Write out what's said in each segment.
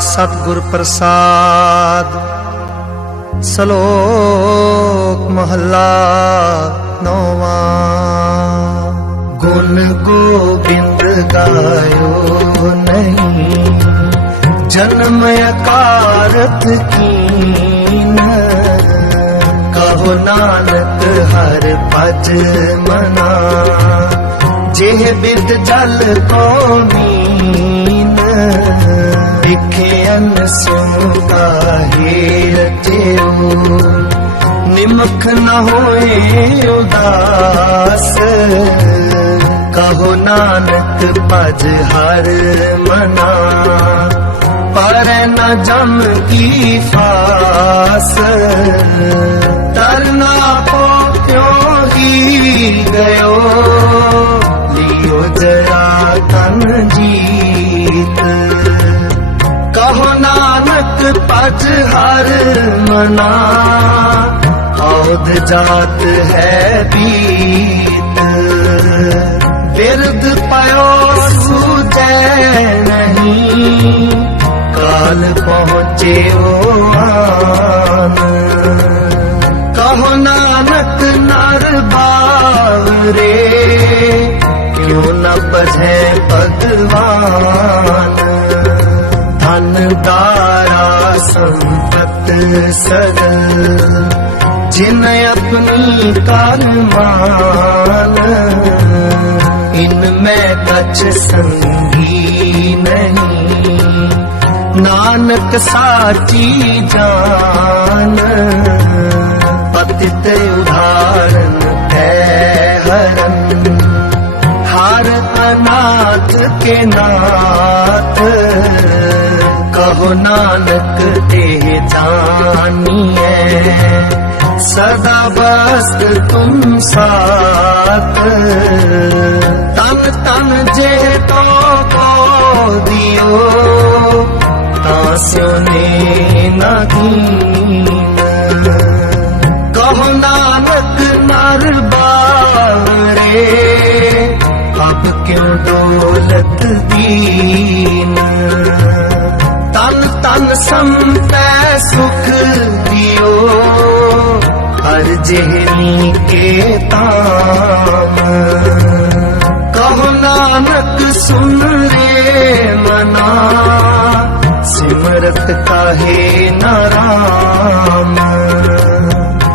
ਸਤਿਗੁਰ ਪ੍ਰਸਾਦ। ਸ਼ਲੋਕ ਮਹੱਲਾ ਨੌਵਾਂ। ਗੁਣ ਗੋਬਿੰਦ ਗਾਇਓ ਨਹੀਂ। ਜਨਮ ਅਕਾਰਤ ਕੀਨ। ਕਹੋ ਨਾਨਕ ਹਰ ਭਜ ਮਨਾ। ਜਿਹ ਬਿਦ ਜਲ ਕੋ ਮੀਨ। ਵਿਖੇ ਅਨ ਸੁਨਤਾ ਹੀ ਰਚਿਓ ਨਿਮਖ ਨ ਹੋਏ ਉਦਾਸ। ਕਹੋ ਨਾਨਕ ਭਜ ਹਰ ਮਨਾ। ਪਰ ਨ ਜਮ ਕੀ ਫਾਸ। ਤਰਨਾ ਪੋ ਕਿਉ ਹੀ ਗਇਓ? ਲਿਓ ਜਰਾ ਤਨ ਜੀਤ। ਨਾਨਕ ਪਜ ਹਰ ਮਨਾ ਔਦ ਜਾਤ ਹੈ ਬੀਤ ਬਿਰਦ ਪਇਓ ਸੂਜੈ ਨਹੀਂ ਕਾਲ ਪਹੁੰਚਿਓ ਦਾਰਾ ਸੰਪਤ ਸਗਲ, ਜਿਨ ਆਪਣੀ ਕਰ ਮਾਨ ਇਨ ਮੈਂ ਕਛ ਸੰਗੀ ਨਹੀਂ। ਨਾਨਕ ਸਾਚੀ ਜਾਨ, ਪਤਿਤ ਉਧਾਰਨ ਹੈ ਹਰਨ। ਹਰ ਅਨਾਥ ਕੇ ਨਾਥ, ਕਹੋ ਨਾਨਕ ਜਾਨੀਐ ਸਦਾ ਬਸਤ ਤੁਮ ਸਾਥ ਤਨ ਤਨ ਜੇ ਤੋ ਕੋ ਦਿਓ ਤਾਂ ਸਿਓ ਨੇ ਨਹੀਂ ਕਹੋ ਨਾਨਕ ਨਰ ਬਾਰੇ ਅਬ ਕਿਉ ਦੌਲਤ ਦੀਨ ਤਨ ਤਨ ਸੰਤੈ ਸੁਖ ਦਿਓ। ਹਰ ਜਿਹਨੀ ਕੇ ਤਾਮ ਕਹੋ ਨਾਨਕ ਸੁਨ ਰੇ ਮਨਾ, ਸਿਮਰਤ ਕਾਹੇ ਨਾਰਾਮ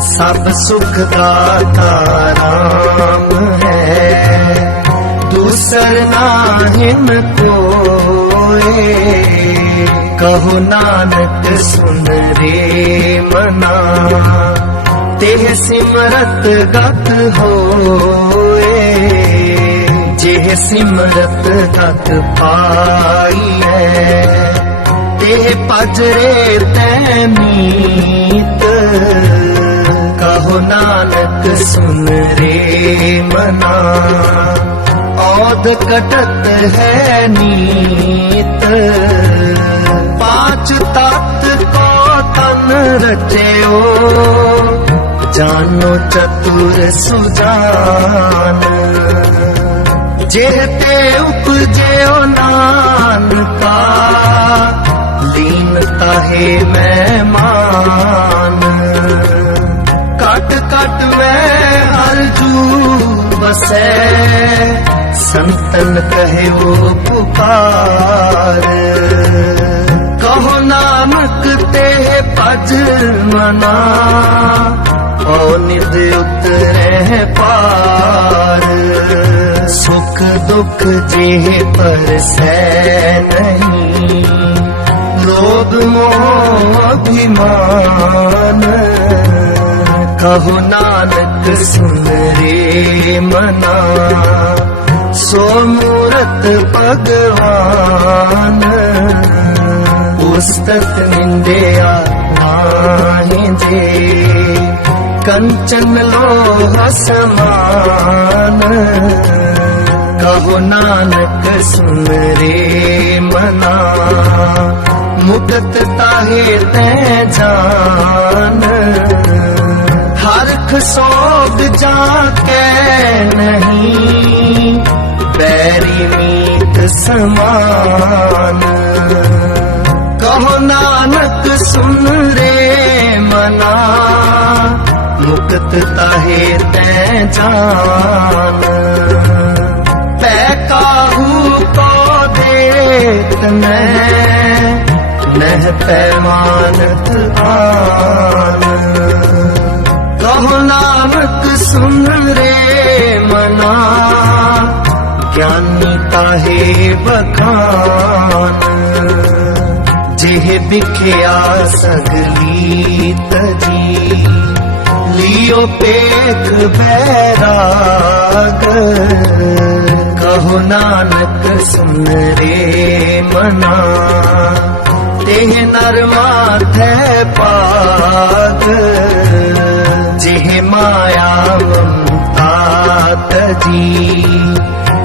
ਸਭ ਸੁਖ ਦਾਤਾ ਰਾਮ ਹੈ, ਦੂਸਰ ਨਾਹਿਨ ਕੋਏ ਕਹੋ ਨਾਨਕ ਸੁਨ ਰੇ ਮਨਾ। ਤੇ ਸਿਮਰਤ ਗਤ ਹੋਏ। ਜਿਹ ਸਿਮਰਤ ਗਤ ਪਾਈਐ। ਤੇ ਪਜਰੇ ਤੈ ਮੀਤ। ਕਹੋ ਨਾਨਕ ਸੁਨ ਰੇ ਮਨਾ। ਔਦ ਕਟਤ ਹੈ ਨੀਤ ਪਾਂਚ ਤਤ ਕੋ ਤਨ ਰਚਿਓ ਜਾਨੋ ਚਤੁਰ ਸੁਜਾਨ ਜਿਹ ਤੇ ਉਪਜਿਓ ਨਾਨਕਾ ਲੀਨ ਤਾਹੇ ਮੈਂ ਮਾਨ ਕਟ ਕਟ ਮੈਂ ਹਰ ਜੂ ਸੰਤਨ ਕਹਿਓ ਪੁਕਾਰ। ਕਹੋ ਨਾਨਕ ਤੇ ਭਜ ਮਨਾ ਓ ਨਿਦ ਉਤਰੈ ਪਾਰ। ਸੁਖ ਦੁਖ ਜੇ ਪਰਸੈ ਨਹੀਂ, ਲੋਭ ਮੋਹ ਅਭਿਮਾਨ। ਕਹੋ ਨਾਨਕ ਸੁਨ ਮਨਾ। ਸੋ ਮੂਰਤ ਭਗਵਾਨ। ਉਸਤਤ ਨਿੰਦਿਆ ਨਾਹੀ ਜੇ। ਕੰਚਨ ਲੋਹ ਸਮਾਨ। ਕਹੋ ਨਾਨਕ ਸੁਨਰੇ ਮਨਾ। ਮੁਕਤ ਤਾਹੇ ਤੈ ਜਾਨ। ਹਰਖ ਸੋਗ ਜਾ ਕੇ ਨਹੀਂ, ਪੈਰੀ ਮੀਤ ਸਮਾਨ। ਕਹੋ ਨਾਨਕ ਸੁਨ ਰੇ ਮਨਾ, ਮੁਕਤ ਤਾਹੇ ਤੈ ਜਾਨ। ਪੈ ਕਾਹੂ ਕੋ ਦੇਤ ਮੈਂ ਨਹਿ ਪੈਮਾਨਤ ਆਨ। ਕਹੋ ਨਾਨਕ ਸੁਨ ਰੇ ਮਨਾ, ਗਿਆਨੀ ਤਾਹੇ ਬਖਾਨ। ਜਿਹ ਵਿਖਿਆ ਸਗਲੀ ਤਜੀ ਲਿਓ ਪੇਖ ਬੈਰਾਗ। ਕਹੋ ਨਾਨਕ ਸੁਨ ਰੇ ਮਨਾ, ਤੇਹ ਨਰਮਾ ਮਾਥੈ ਪਾਗ। ਜਿਹ ਮਾਇਆ ਮਮਤਾ ਜੀ,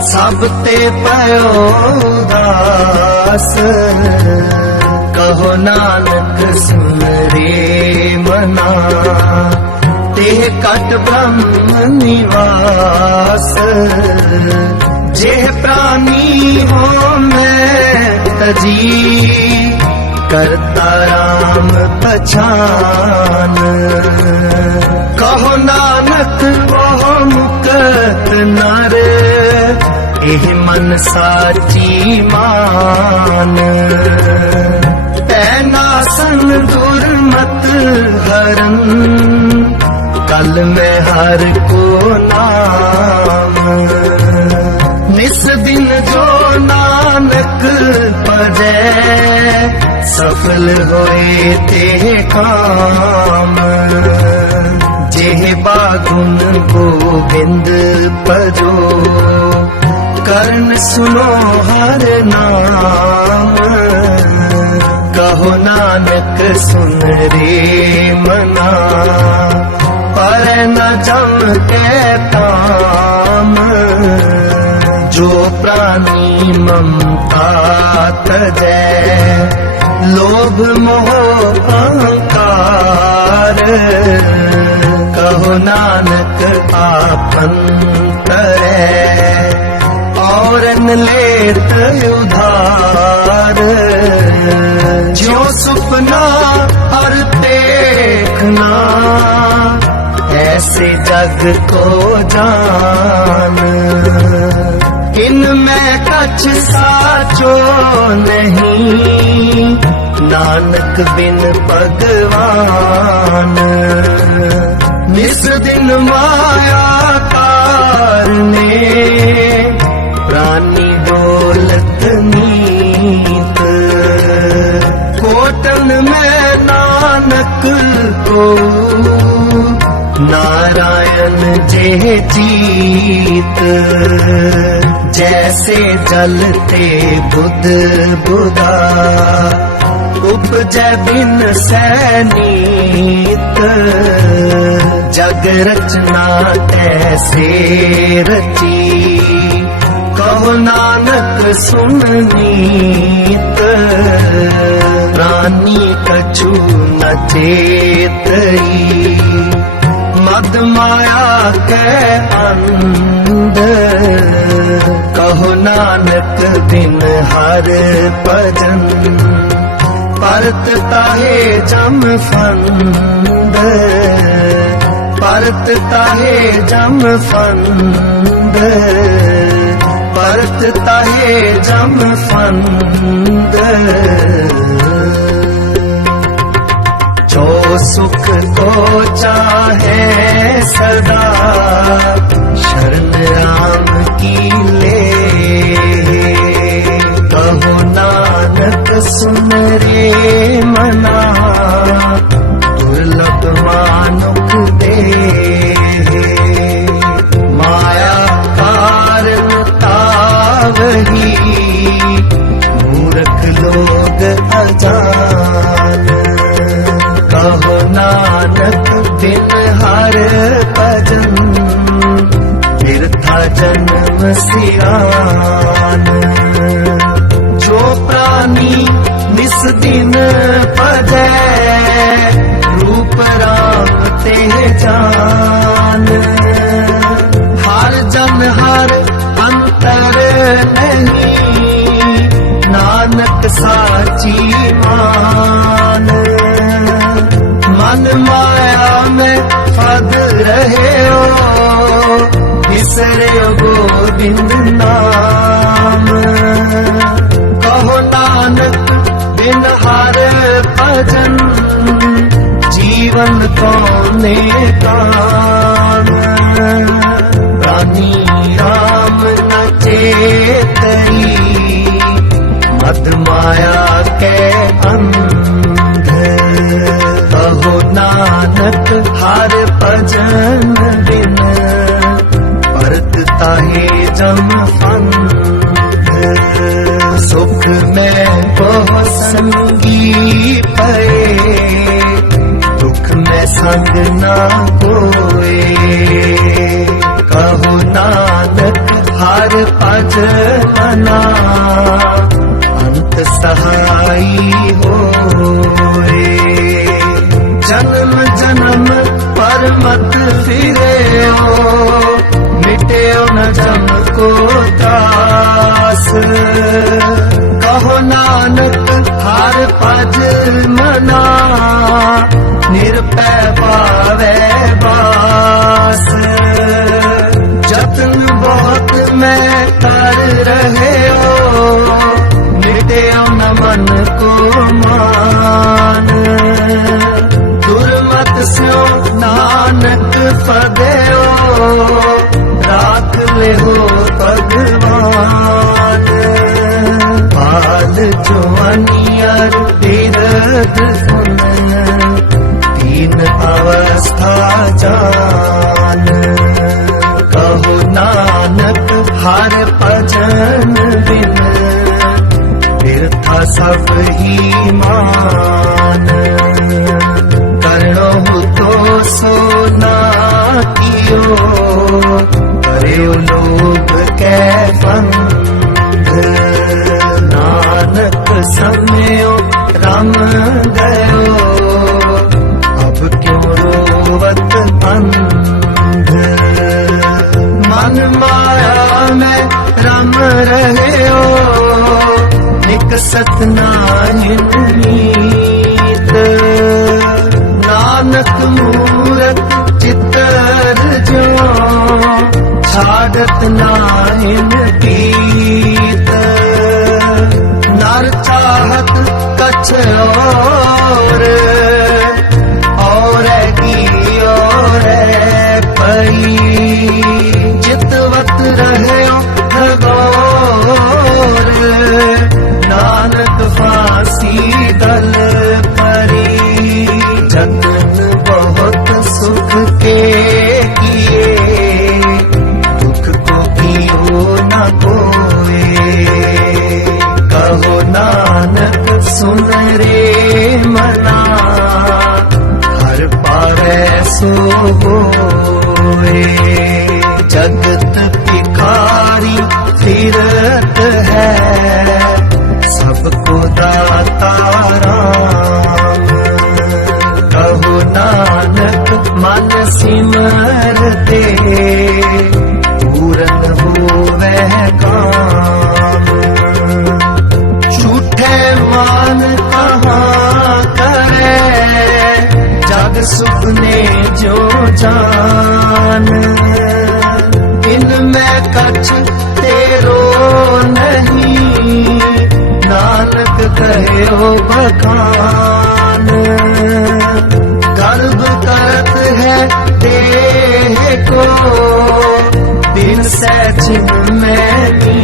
ਸਭ ਤੇ ਪਇਓ ਦਾਸ ਕਹੋ ਨਾਨਕ ਸੁਨ ਮਨਾ, ਤੇ ਕਟ ਬ੍ਰਹਮ ਨਿਵਾਸ। ਜਿਹ ਪ੍ਰਾਨੀ ਹੋ ਮੈਂ ਤਜੀ ਕਰਤਾ ਰਾਮ ਪਛਾਨ। ਕਹੋ ਨਾਨਕ, ਬਹੁ ਮੁਕਤ ਨਰ, ਇਹ ਮਨ ਸਾਚੀ ਮਾਨ। ਤੈ ਨਾਸਨ ਦੁਰਮਤ ਹਰਨ, ਕਲ ਮੈਂ ਹਰ ਕੋ ਨਾਮ। ਨਿਸ ਦਿਨ ਜੋ ਨਾਨਕ ਪਜੈ ਸਫਲ ਹੋਏ ਤੇ ਕਾਮ। ਜਿਹ ਬਾਗੁਨ ਗੋਬਿੰਦ ਭਜੋ, ਕਰਨ ਸੁਨੋ ਹਰ ਨਾਮ। ਕਹੋ ਨਾਨਕ ਸੁਨ ਰੇ ਮਨਾ, ਪਰ ਨ ਜਮ ਕੇ ਤਾਮ। जो प्राणी ममता तजय लोभ मोह अहंकार कहो नानक आपन तरे और लेत उधार जो सुपना हर देखना ऐसे जग को जान इनमें कछ साचो नहीं नानक बिन भगवान निस दिन माया कारने प्राणी डोलत नीत कोटन में नानक को नारायण जे जीत जैसे जलते बुध बुधा उपजै बिन सैनीत जग रचना तैसे रची कहो नानक सुन नीत प्राणी कछु न चेतई मद माया के अंद कहो नानक बिन हर भजन परत ताहे जम फंद परत ताहे जम फंद परत ताहे जम फंद जो सुख को चाहे सदा शरण राम की ले कहो नानक सुन रे मना दुर्लभ मानुख ਸਿਆਨ। ਜੋ ਪ੍ਰਾਨੀ ਨਿਸ ਦਿਨ ਪਜੈ ਰੂਪ ਰਾਮ ਤੇ ਜਾਨ ਗੋਬਿੰਦ ਨਾਮ। ਕਹੋ ਨਾਨਕ ਬਿਨ ਹਰ ਭਜਨ, ਜੀਵਨ ਕੋਨੇ ਕਾਨ ਰਾਨੀ ਰਾਮ ਨ ਮਦ ਮਾਇਆ ਕੇ ਅੰਧ। ਕਹੋ ਨਾਨਕ, ਹਰ ਭਜਨ ਬਿਨ ਪਰਤ ਤਾਹੇ ਜਮ ਫੰਦ ਸੁਖ ਮੈਂ ਬਹੁ ਸੰਗੀ ਪਏ ਦੁਖ ਮੈਂ ਸੰਗ ਨਾ ਕੋਏ। ਕਹੋ ਨਾਨਕ, ਹਰ ਭਜਨਾ ਅੰਤ ਸਹਾਈ ਹੋਏ। ਜਨਮ ਜਨਮ ਪਰਮਤ ਫਿਰਿਓ। ਮਨਾ ਨਿਰਪੈ ਪਾਵੈ ਬਾਸ। ਜਤਨ ਬਹੁਤ ਮੈਂ ਕਰ ਰਹਿਓ ਮਿਟਿਓ ਨ ਮਨ ਕੋ ਮਾਨ। ਦੁਰਮਤ ਸਿਓ ਨਾਨਕ ਫਦਿਓ, ਰਾਖ ਲਿਓ ਭਗਵਾਨ। ਪਾਲ ਜਵਾਨੀਅਰ ਬਿਰਦ ਸੁਨ ਤੀਨ ਅਵਸਥਾ ਜਾਨ। ਕਹੋ ਨਾਨਕ, ਹਰ ਭਜਨ ਬਿਨ। ਬਿਰਥਾ ਸਭ ਹੀ ਮਾਨ। ਕਰਣੋ ਤੋ ਸੋ ਨਾ ਕੀਓ। ਕਰਿਓ ਲੋਭ ਕੈ ਬੰਧ। ਨਾਨਕ ਸਮਿਓ। ਰਮ ਗਇਓ ਅਬ ਕਿਉ ਰੋਵਤ ਅੰਧ? ਮਨ ਮਾਇਆ ਮੈਂ ਰਮ ਰਹਿਓ। ਨਿਕਸਤ ਨਾਹਿਨ ਨੀਤ। ਨਾਨਕ ਮੂਰਤ ਚਿਤਰ ਜੋ ਛਾੜਤ ਨਾਹਿਨ ਕੀਤ ਕਛ ਔਰ ਔਰ ਕੀ ਔਰ ਪਈ ਚਿਤਵਤ ਰਹਿਓ ਸਿਮਰਤੇ ਪੂਰਨ ਹੋਵੇ ਕਾਮ ਝੂਠੇ ਮਾਨ ਕਹਾਂ ਕਰੇ ਜਗ ਸੁਪਨੇ ਜੋ ਜਾਨ ਇਨ ਮੈਂ ਕਛ ਤੇਰੋ ਨਹੀਂ ਨਾਨਕ ਕਹਿਓ ਬਖਾਨ ਦੇਹ ਕੋ ਦਿਨ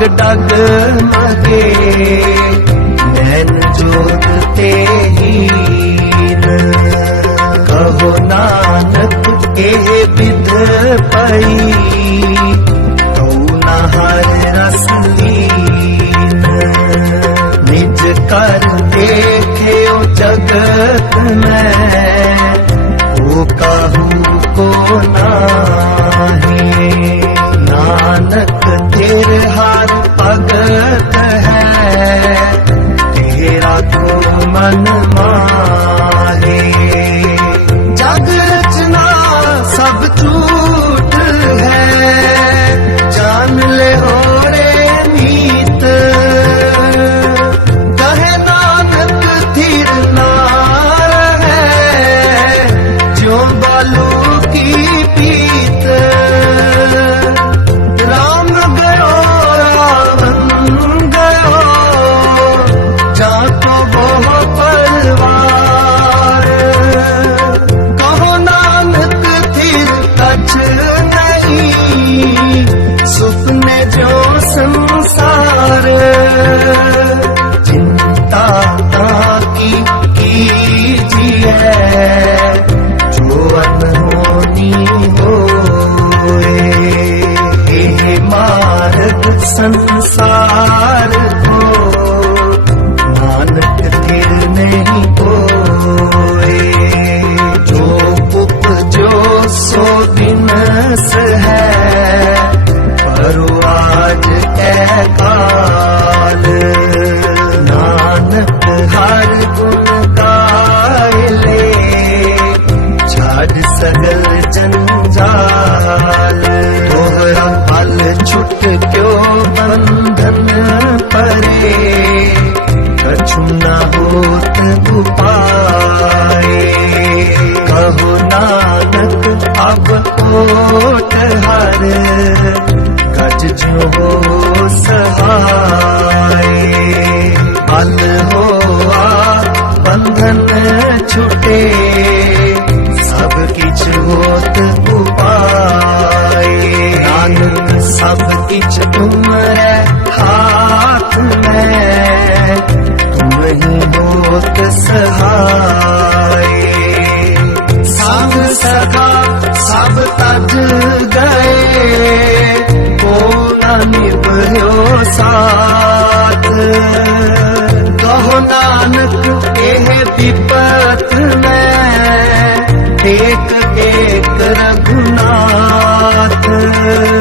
ਡਗ ਡਗ ਮਗੇ ਨੈਣ ਜੋਤ ਤੇ ਹੀਨ ਕਹੋ ਨਾਨਕ, ਇਹ ਬਿਧ ਪਈ। ਤਉ ਨਾ ਹਰ ਰਸ ਲੀਨ। ਨਿਜ ਕਰ ਦੇਖਿਓ ਜਗਤ ਮੈਂ। ਉਹ ਕਹੂ ਕੋ ਨਾ மனம் ਹੋ ਸਹਾਈ ਅਨ Amen.